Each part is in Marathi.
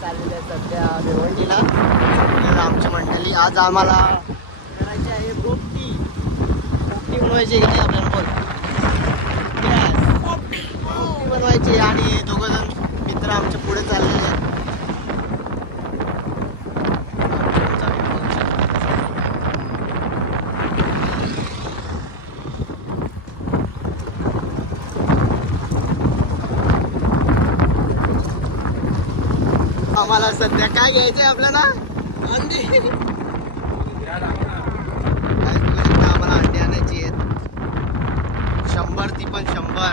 चाललेले आहे सध्या भिवंडीला. आमची मंडळी आज आम्हाला करायची आहे पोपटी. पोपटी बनवायची इथे आपल्याला बोल पोपटी बनवायची. आणि दोघं जण मित्र आमच्या पुढे चाललेले आहेत. आम्हाला सध्या काय घ्यायचंय आपल्याला अंडी. आम्हाला अंडी आणायची आहेत 100, ती पण 100.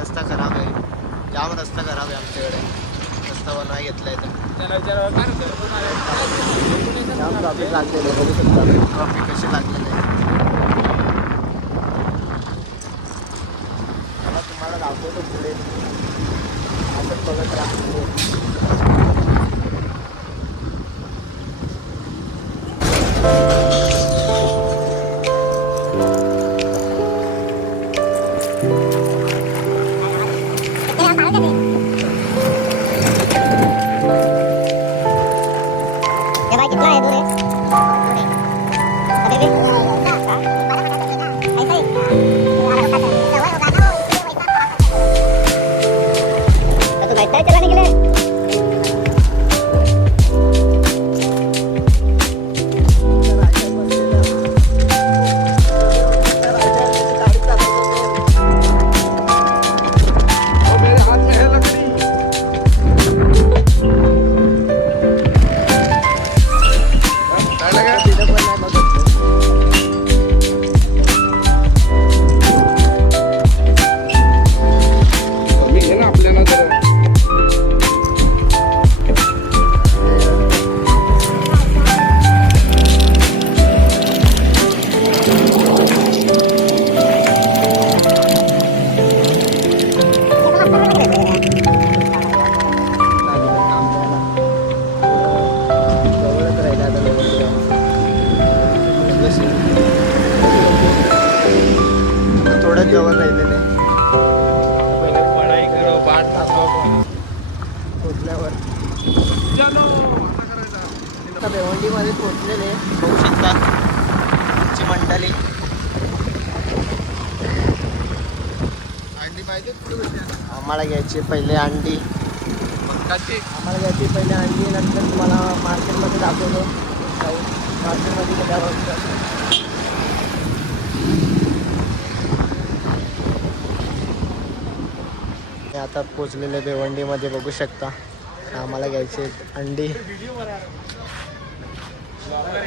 रस्ता खराब आहे, जाम रस्ता खराब आहे आमच्याकडे. रस्ता बनवाय घेतलाय तर जाम ट्रॉफिक लागलेलं आहे. बघू शकता ट्रॉफिक कशी लागलेलं आहे. मला तुम्हाला दाखवतो पुढे आपण बघत राहतो. जवळ राहिलेले पोचल्यावर भिवंडीमध्ये पोचलेले. बघू शकता आमची मंडळी. अंडी पाहिजे आम्हाला घ्यायची पहिले अंडी. आम्हाला घ्यायची पहिले अंडी. नंतर तुम्हाला मार्केटमध्ये दाखवतो. मार्केटमध्ये गेल्यावर आता पोचलेले भिवंडीमध्ये. बघू शकता आम्हाला घ्यायचे अंडी.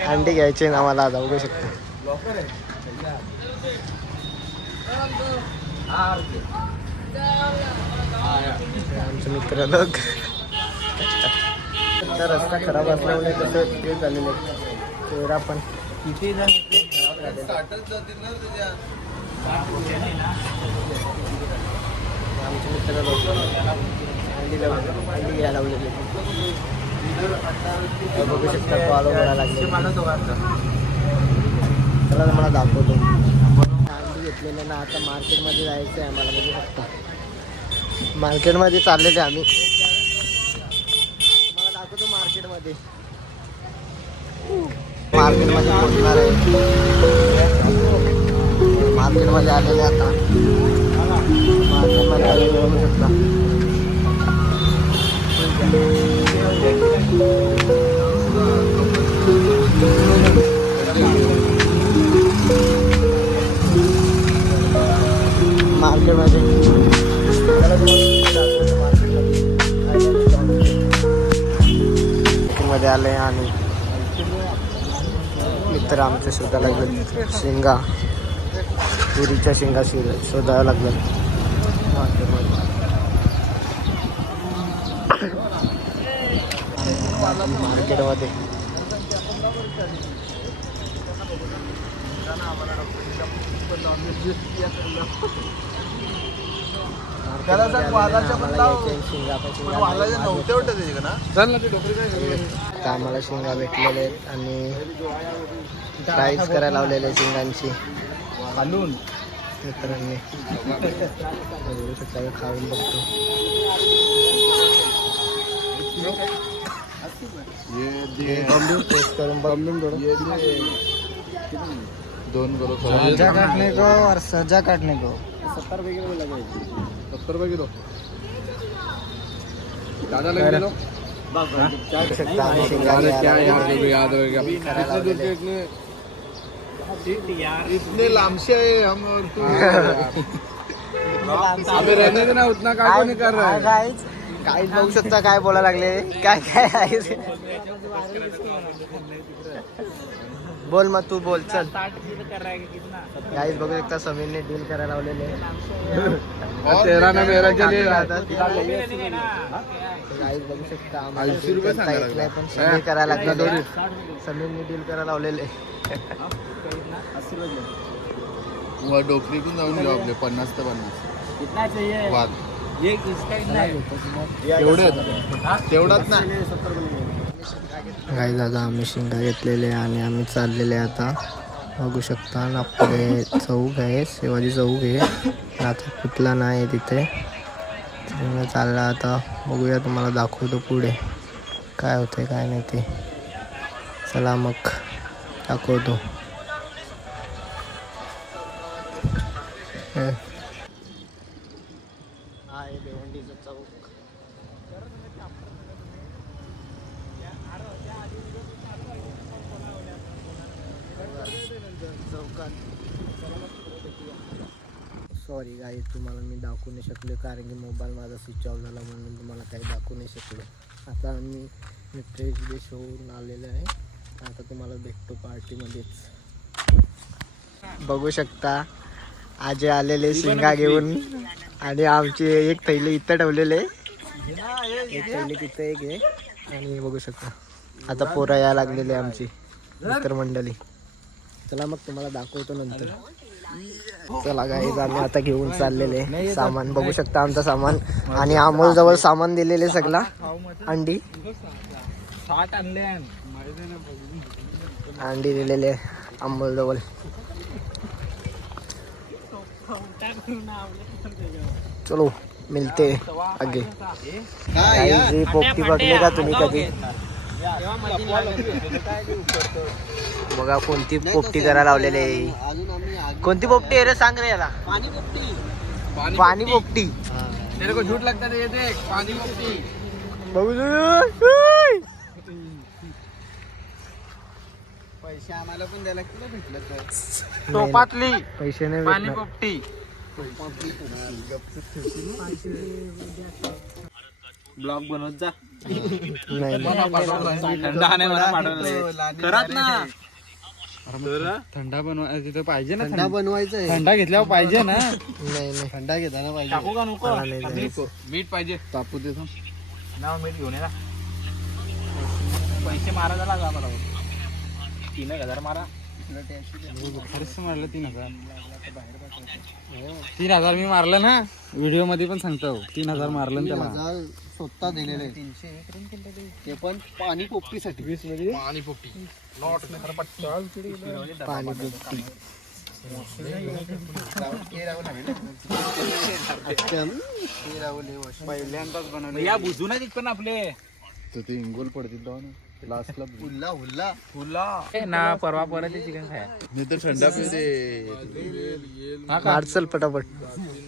अंडी घ्यायचे आम्हाला आता. बघू शकता आमचे मित्र लोक. रस्ता खराब असल्यामुळे कसं ते झालेलं आहे. चेहरा पण किती जण आमचे मित्र लोक अंडी घ्यायला लावलेले. बघू शकता फॉलो करायला लागले. चला मला दाखवतो. अंडी घेतलेले ना. आता मार्केटमध्ये जायचं आहे आम्हाला. बघू शकता मार्केटमध्ये चाललेले आम्ही. मला दाखवतो मार्केटमध्ये. मार्केटमध्ये पोहोचणार आहे. मार्केटमध्ये आलेले आता. मार्केटमध्ये आलेले बघू शकता. मार्केटमध्ये मध्ये आले आणि मित्र आमचे शोधायला लागले शेंगा, तुरीच्या शेंगा शोधायला लागले मार्केटमध्ये. आम्हाला शेंगा भेटलेले आहेत आणि प्राईस करायला लावलेले शेंगांची खालून मित्रांनी. खाऊन बघतो. टेस्ट करून सजा काटने को और सजा काटने को 70 रुपये किलो लगे. 70 रुपये किलो ज़्यादा लगे लो. इतने लामशे है हम और तू. अबे रहने देना, उतना काम नहीं कर रहा है. काहीच बघू शकता काय बोलायला लागले. काय काय आहे बोल मग तू बोल चल. गाईज बघू शकता समीरने डील करायला लावलेले. गाईज बघू शकता आम्हाला पण समीर करायला लागलेले. समीरने डील करायला लावलेले. डोकरीतून जाऊन घेऊ आपले 50 ते 50 तेवढाच ना. गाईज आता आम्ही शेंगा घेतलेले आणि आम्ही चाललेले आता. बघू शकता आपले चौक आहे, शिवाजी चौक आहे. आता कुठला नाही तिथे चालला आता. बघूया तुम्हाला दाखवतो पुढे काय होते काय नाही ते. चला मग दाखवतो. हा आहे भिवंडीचा चौक. सॉरी गाईज तुम्हाला मी दाखवू नाही शकलो कारण की मोबाईल माझा स्विच ऑफ झाला म्हणून तुम्हाला काही दाखवू नाही शकलो. आता मी फ्रेश डिश होऊन आलेलो आहे. आता तुम्हाला भेटतो पार्टीमध्येच. बघू शकता आजी आलेले शेंगा घेऊन आणि आमची एक थैली इथं ठेवलेले. एक थैली तिथं एक आहे आणि बघू शकता आता पोरं यायला लागलेले आमची मित्रमंडळी. चला मग तुम्हाला दाखवतो नंतर. चला गाईज आम्ही आता घेऊन चाललेले सामान. बघू शकता आमचं सामान आणि अमोल जवळ सामान दिलेले सगळा. अंडी अंडी दिलेले अमोल जवळ. चलो मिलते आगे. गाईज पोपटी बघले का तुम्ही कधी? बघा कोणती पोपटी करायला लावलेली आहे. कोणती पोपटी आहे रे सांग रे याला. पाणी पोपटी. तेरे को झूठ लगता है ये देख पानी पोपटी. बघू पैसे आम्हाला पण द्यायला किलो भेटलं तर. टोपातली पैसे नाही पाणी पोपटी. ब्लॉग बनवत जा. नाही करत ना. थंडा बनवाय तिथं पाहिजे ना. थंडा बनवायचं आहे. थंडा घेतल्यावर पाहिजे ना. नाही थंडा घेताना पाहिजे. टाकू का नको? मीठ पाहिजे. तापू देतो ना. मीठ घेऊन ये. पैसे मारा झाला का मला 3000 मारा. खरंच मारलं 3000. 3000 मी मारलं ना. व्हिडिओ मध्ये पण सांगतो 3000 मारलं त्याला. स्वतः दिलेले 300 ते पण पाणी पोपटीसाठी. 20 मध्ये पाणी पोपटी नॉट पाणी पोपटी. पहिल्यांदाच बनवलं या बुजून पण आपले ते इंगोल पडतील. लास्टला ना परवा परत चिकन खाया मी तर थंडा पिते. चल पटापट.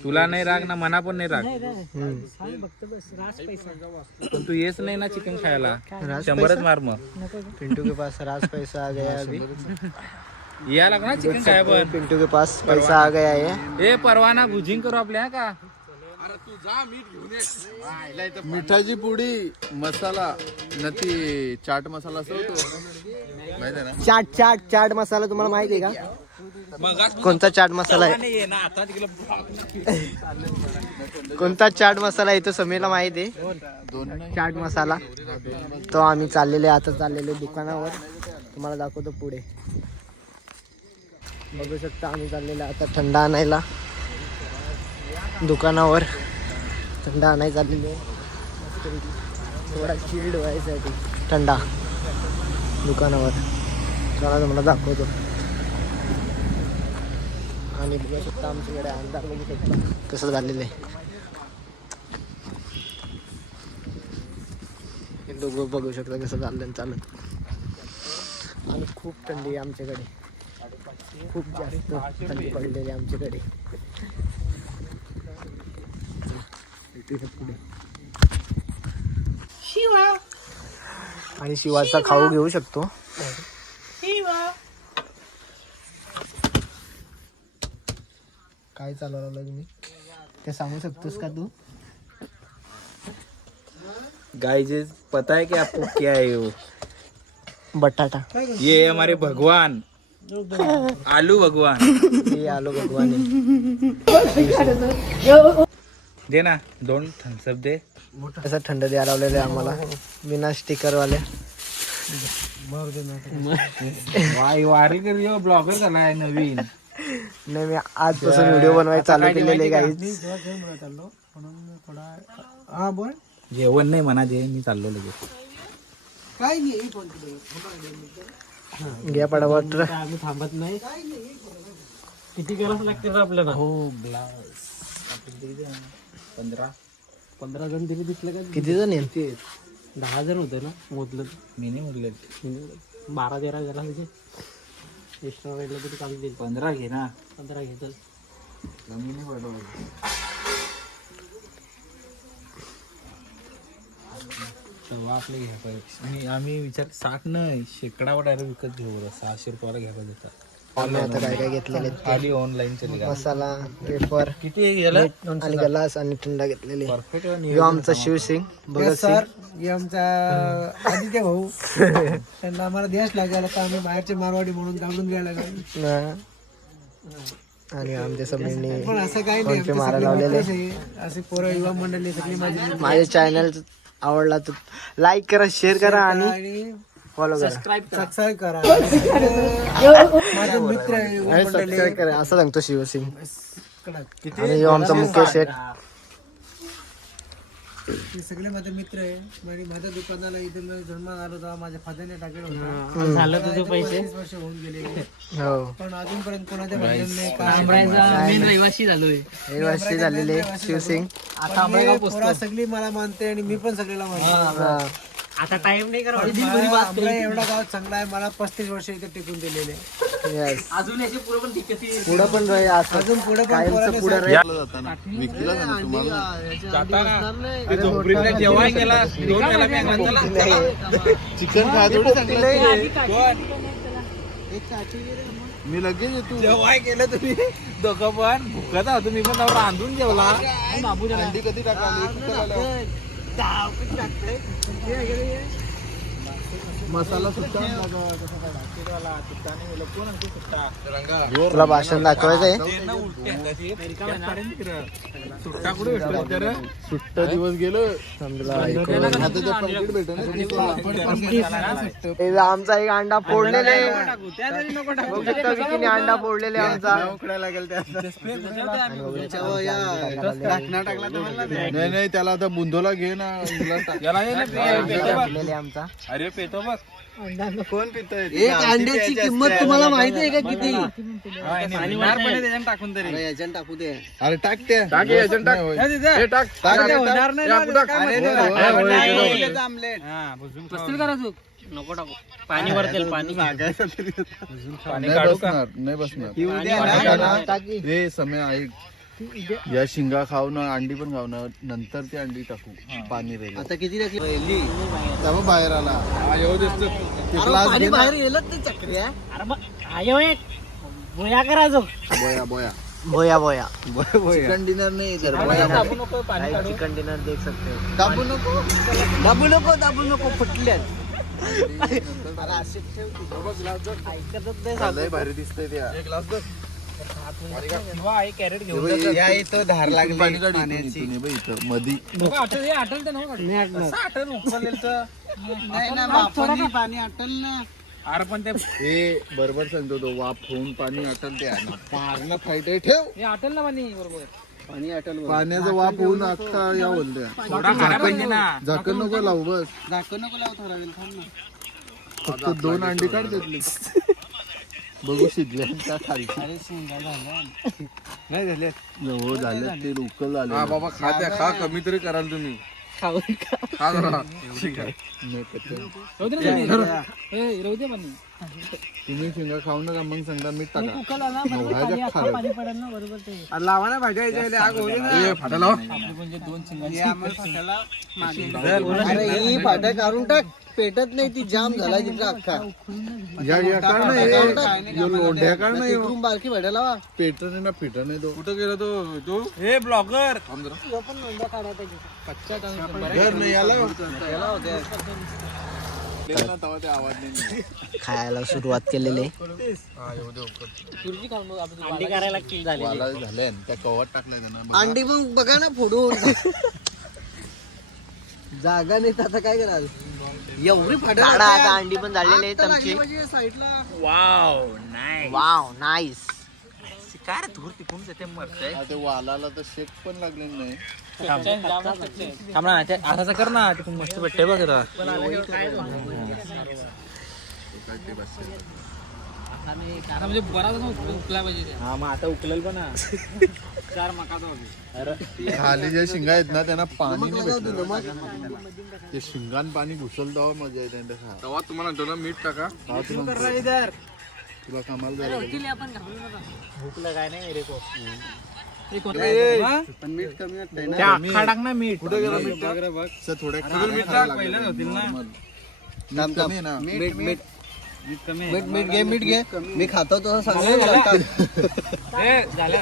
तुला नाही राग ना मना पण नाही राग पण तू येस नाही ना चिकन खायला. 100च मार मग. पिंटू के पास राज पैसा आ गया अभी. या लागना चिकन खाया पण. पिंटू के पास पैसा आ गया है. ए परवाना भुजिंग करू आपल्या का. मिठाची पुडी मसाला न ती चाट मसाला असतो माहिती आहे ना. चाट मसाला तुम्हाला माहिती आहे का. कोणता चाट मसाला आहे. कोणता चाट मसाला आहे तो समीरला माहिती आहे. चाट मसाला तो आम्ही आता चाललेलो दुकानावर. तुम्हाला दाखवतो पुढे. बघू शकता आम्ही चाललेलो आता थंडा आणायला दुकानावर. थंडा आणायला चाललेलो आहे थोडा चिल्ड व्हायसाठी. थंडा दुकानावर चला तुम्हाला दाखवतो. आणि बघू शकता आमच्याकडे अंधार बघू शकता कसं झालेलं आहे. हे दोघं बघू शकता कसं चाललं चालत. आणि खूप थंडी आहे आमच्याकडे. खूप जास्त थंडी पडलेली आहे आमच्याकडे. पुढे आणि शिवाचा खाऊ घेऊ शकतो. काय चालवलं तुम्ही ते सांगू शकतोस का तू. गाइस पता है कि आपको क्या है वो. बटाटा. ये हमारे भगवान आलू भगवान. ये आलू भगवान है. दे ना 2 थम्सअप दे. असं थंड द्यायला लावलेलं आहे आम्हाला बिना स्टिकर वाले. वारी कर ब्लॉगर झालाय नवीन. नाही मी आजपासून व्हिडिओ बनवायला चालू केलेले गाईज. जेवण नाही म्हणा जे मी चाललो लगेच. घ्या पटापट. थांबत नाही. किती करावं लागते आपल्याला. हो ग्लास 15 जण दिले दिसले का. किती जण येते. 10 जण होते ना मोजलं. मी नाही म्हटलं 12-13 जरा म्हणजे एक्स्ट्रा राहिलं तरी चालते. 15 घे ना. 15 घेतल. कमी नाही पडवलं. तेव्हा आपले घ्या पाहिजे. आम्ही विचार 60 नाही शेकडावर डायरेक्ट विकत घेऊ. 600 रुपयाला घ्या पाहिजे. आम्ही आता काय काय घेतलेले खाली ऑनलाईन मसाला पेपर किती गेलं आणि ग्लास आणि थंडा घेतलेले. परफेक्ट. ह्यो आमचा शिवसिंग भगत सिंग. हे आमचा आदित्य भाऊ. त्यांना आम्हाला द्यायच लागेल. आता आम्ही बाहेरचे मारवाडी म्हणून काढून घ्यायला लागेल. आणि आमच्या समीरने पण असं काही फोन पे मारायला लावलेले. असे पोरं युवा मंडळी सगळी माझे चॅनल आवडला तर लाईक करा, शेअर करा आणि फॉलो करा. सबस्क्राईब करा. माझा मित्र आहे युवा आणि मंडळी. सबस्क्राईब करा असं सांगतो शिवसिंग. किती आणि ह्यो आमचा मुकेश शेठ. हे सगळे माझे मित्र आहे. म्हणजे माझ्या दुकानाला इथे जन्म आलो होता. माझ्या फादरने टाकेल होता. झालं तुझे पैसे. 25 वर्ष होऊन गेले. हो पण अजूनपर्यंत कोणाच्या भांडण नाही काय मेन रहिवासी झालोय. हे वर्षी झालेले शिवसिंग. आता पोरा सगळी मला मानते आणि मी पण सगळ्याला मानते. हा. आता टाइम नाही करा. आमचा एवढा गाव चांगला आहे. मला 35 वर्ष इथे टिकून दिलेले. Yes. अजून याची पुढे पण टिकत येईल. पुढं पण राहील असं. अजून पुढे पण कायमचं पोराला पुढं राहील. जाताना विकीला जाणार तुम्हाला. जेव्हा गेला 2 वेळा चिकन खा थोडी चांगलं. मी लगेच येतो. जेव्हा गेलं तुम्ही दोघं पण भुकत आहोत. तुम्ही पण रांधून जेवला. अंडी कधी टाकाली. मसाला सुट्टा तुला भाषण दाखवायचंय. सुट्टा कुठे भेटतो तर सुट्टा दिवस गेलं. समजला आता ते पाकिट भेटलं ना. आमचा एक अंडा फोडलेले. बघू शकता विकीने अंडा फोडलेले आमचा. नाही नाही त्याला आता बुंदोला घे ना. फोडलेले आमचा. अरे पेतो बघ. कोण पित एक अंड्याची किंमत तुम्हाला माहिती आहे का किती. टाकून तरी याच्यानं टाकू दे. अरे टाक त्या टाक याच्यात टाक. हे टाक. होणार नाही ना. टाक. काय म्हणतो? आमलेट. करा तू. नको टाकू पाणी वरतेल पाणी नाही बसणार हे समय ऐक या शिंगा खाऊ ना अंडी पण खाऊ ना नंतर ती अंडी टाकू पाणी राहील आता किती टाकली तेव्हा बाहेर आला पाणी बाहेर गेलं ते चक्री अरे मग आयो एक बोया करा जो बोया बोया बोया बोया चिकन डिनर नाही सर बोया दाबू नको पाणी काढू चिकन डिनर देख सकते हो. दाबू नको दाबू नको फुटल्यात लय भारी दिसतंय त्या कॅरेट या इथं धार लागली पाणी काढ इथून, इथून, इथं मधी नाही ना बापानी पाणी आटल ना अरे पण ते हे बरोबर सांगतो तो वाफ होऊन पाणी आटल ते पारणं फाईट आहे ठेव हे आटल ना पाणी बरोबर पाणी आटल पाण्याचा वाफ होऊन अख्खा या बोलत्या झाकण नको लावू बस झाकण नको लाव थोडा वेळ थांब ना फक्त 2 अंडी काढ त्यातली बघू शिजले का खालची नाही झाले हो झाले ते उकल झाले बाबा खा कमी तरी कराल तुम्ही खाऊन खा जरा तुम्ही शिंगा खाऊ नका मग सांगता मीठ टाका लावा ना भाज्या आग होऊ दे ना फाटा लावा अरे ही फाटा काढून टाक पेटत नाही ती जाम झाला तिथं अख्खा या काढ ना लोंढ्या काढ ना इकडून बारकी भाज्या लावा पेट नाही ना फिट नाही तो कुठं गेला तो हे ब्लॉगर घर नाही याला आवाज नाही खायला सुरुवात केलेली आहे. अंडी करायला किल झाली वाला झाले त्या कवट टाकलाय त्यांना अंडी मग बघा ना फोडून जागा नाही तर आता काय कराल एवढी फाटा काढा आता अंडी पण झालेली आहेत आमची. साईडला वाव नाही वाव नाईस. काय रे धूर तिकून येते मरते ते वालाला तर शेक पण लागले नाही असं कर ना तिकून मस्त भेटते बघ जरा म्हणजे बराच उकला पाहिजे हा मग आता उकलेल पण चार मका खाली जे शिंगा आहेत ना त्यांना पाणी नाही भेटणार ते शिंगान पाणी घुसलतो मजा येते त्यांच्या तेव्हा तुम्हाला म्हणतो ना मीठ टाका तुला कामाला जायला भूकलं काय नाही रे पण मीठ कमी वाटतंय ना अख्खा टाक ना मीठ कुठे गेला मीठ सर थोड्या मीठ घे मी खातो तसं सांगू झाल्या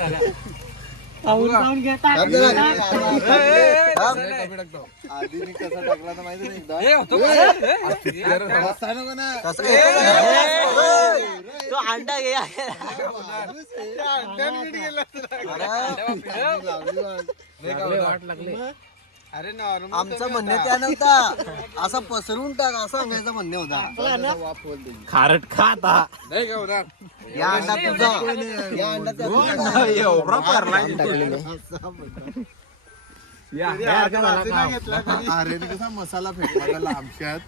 आधी मी कसा टाकला ना माहिती नाही तो अंडा घे. अरे आमचं म्हणणं त्या नव्हता असं पसरून टाक असं सांगायचं म्हणणं होता खारट खा आता नाही का होणार या अंडा तुझा या अंडा त्याचा. एवढा भरला अरे कसा मसाला फेकला आमच्यात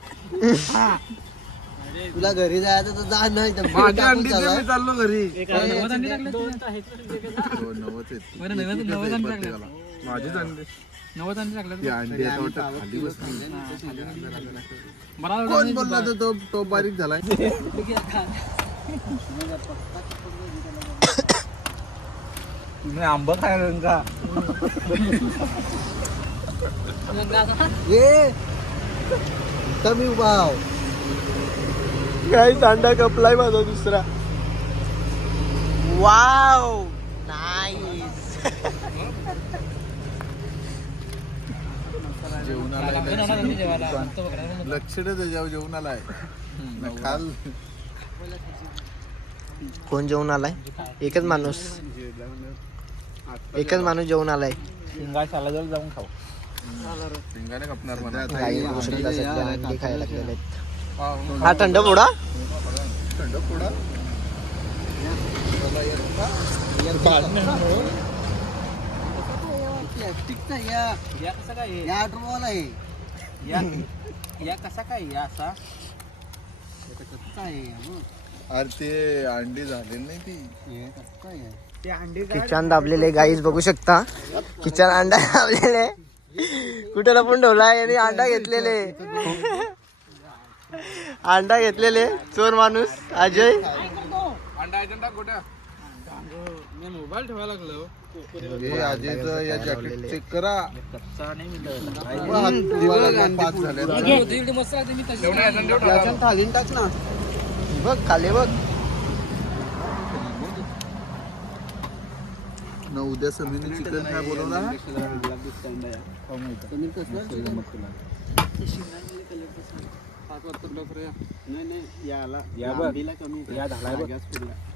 तुला घरी जायचं तर जा नाही तर माझी अंडी दे, मी चाललो घरी माझीच अंडी ती अंडी आता वाटतं खाली बसली. कोण बोलला तर तो बारीक झालाय तुम्ही आंबा खायला का ये कमी उभा आहो. काही अंडा कपलाय माझा दुसरा. Wow nice. जेवणाला लक्ष दे त्याच्यावर जेवणाला आहे काल कोण जेवून आलाय? एकच माणूस जेवून आलाय. शिंगाशाला जाऊन खाऊ शिंगाने कापणार म्हणा काही दुसऱ्यांदा सध्या अंडी खायला लागलेले आहेत. हा थंड पोडा थंड पोडा प्लॅस्टिकचा या कसा काय या आठवला आहे या कसा काय या असा कच्चा आहे बघ. अरे ते अंडी झालेली नाही ती हे कच्चा आहे. ते अंडी किचन दाबलेले गाईज बघू शकता. किचन अंडा दाबलेले कुठे लपून ठेवलाय आणि अंडा घेतलेले. अंडा घेतलेले चोर माणूस अजय. मोबाईल ठेवायला लागलो. अजयचं या जॅकेट चेक करा. थालीन टाक ना. बघ खाली बघ. न उद्या समीने चिकन काय बोलवला.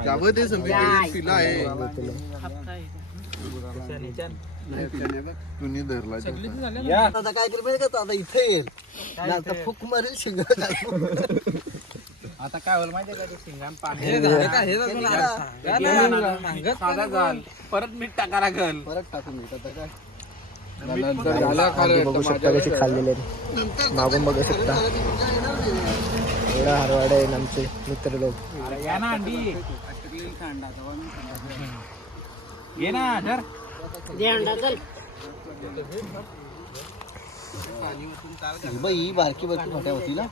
त्यामध्ये समीने पिला आहे. तुम्ही धरला आता काय केलं माहिती का, आता इथे येईल आता फुक मारेल शिंग. आता काय होईल माहितीये का, ते शिंगाण पाणी परत मीठ टाका लागल. परत टाकून येत आता काय. बघू शकता कशी खाल्लेले मागून बघू शकता. एवढा हरवाड आहे आमचे मित्र लोक. या ना अंडी घे ना धर. ही बारकी बारकी फाट्या होती ना.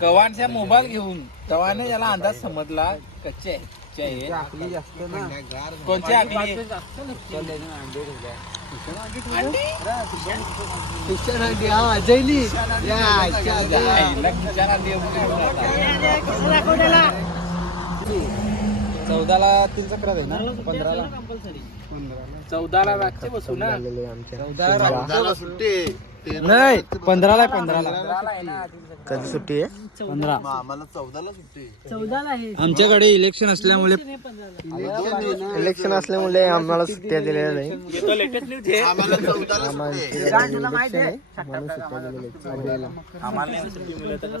गव्हाणच्या मोबाईल घेऊन गव्हाने याला अंदाज समजला कच्चे कोणची आकली. अजयनी चौदाला 3 चक्रात आहे ना. 15ला 14ला मागचे बसू ना. चौदाला सुट्टी. नाही 15ला 15ला कधी सुट्टी आहे? 15. आम्हाला 14ला सुट्टी. आमच्याकडे इलेक्शन असल्यामुळे इलेक्शन असल्यामुळे आम्हाला सुट्ट्या दिलेल्या नाही. आम्हाला 14ला सुट्टी आहे.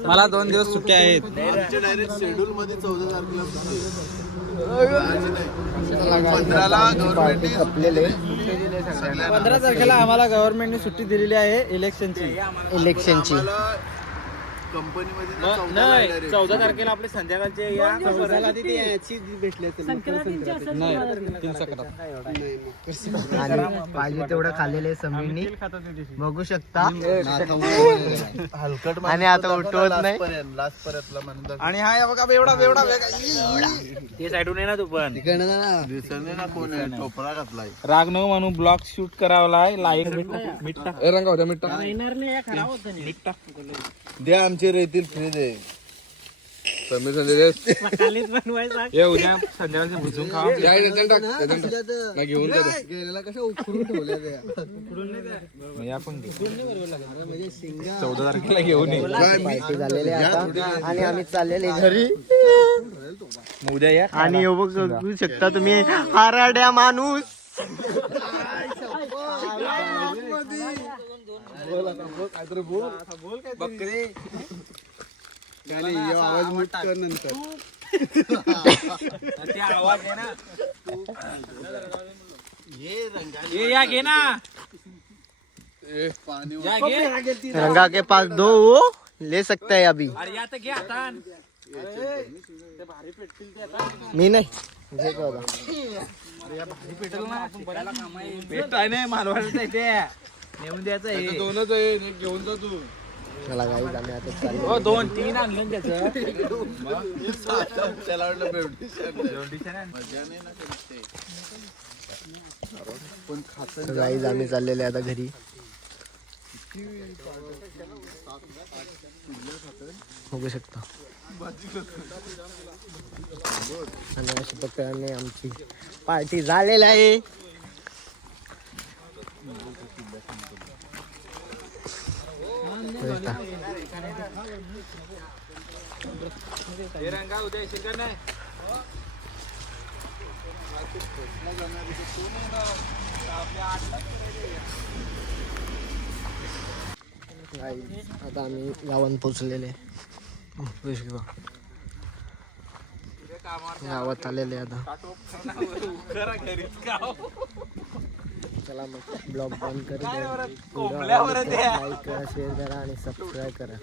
मला 2 दिवस सुट्ट्या आहेत. आमच्या डायरेक्ट शेड्यूल मध्ये 14 तारखेला सुट्टी आहे. 15ला गव्हर्नमेंटने कपलेले 15 तारखेला आम्हाला गव्हर्नमेंटने सुट्टी दिलेली आहे इलेक्शनची. कंपनीमध्ये नाही 14 तारखेला आपले संध्याकाळचे या. आणि पाहिजे तेवढं खाल्लेले समीनी बघू शकता. हलकट आणि आता उठवत नाही. लास्ट पर्यंतला म्हणतात. आणि हा बघा एवढा ते साईडून आहे ना तू पण दिसणे ना कोण आहे. टोपरा घातलाय. राग नको म्हणून ब्लॉग शूट करावला. लाईक मीठ टाक. रंगा होत्या मीठ टाक. मीठ टाक. द्या आमचे रेतील फ्री दे. हे उद्या संध्याकाळचे भुजून खा. घेऊन गेलेला कशा उखडून ठेवल्या त्या. या पण घे. 14 तारखेला घेऊन ये. पार्टी झालेली आहे आता आणि आम्ही चाललेले घरी. उद्या या. आणि हे बघू शकता तुम्ही हराड्या माणूस. आवाज मुट कर नंतर. ते आवाज आहे ना. ये या घे ना. या घे. रंगा के पास 2 ले सकता है अभी. अरे या तर घे आता. मी नाही जे का होता. पेट आहे ना मालवाडीचं आहे ते. नेऊन द्यायचं आहे. 2च आहे घेऊन जा तू. चला गाईज आम्ही आता चाललो. हो 2-3 आणलं ना त्याचं. त्याला वाटलं ब्युटिशियन मजा नाही ना करते. पण खात गाईज आम्ही चाललेले आता घरी. बघू शकता. आणि अशा प्रकारे आमची पार्टी झालेली आहे. हे रंगा उद्या येशील का नाही. आता आम्ही गावात पोचलेले. गावात आलेले आता. चला मग ब्लॉग बंद करू द्या. लाईक करा, शेअर करा आणि सबस्क्राईब करा.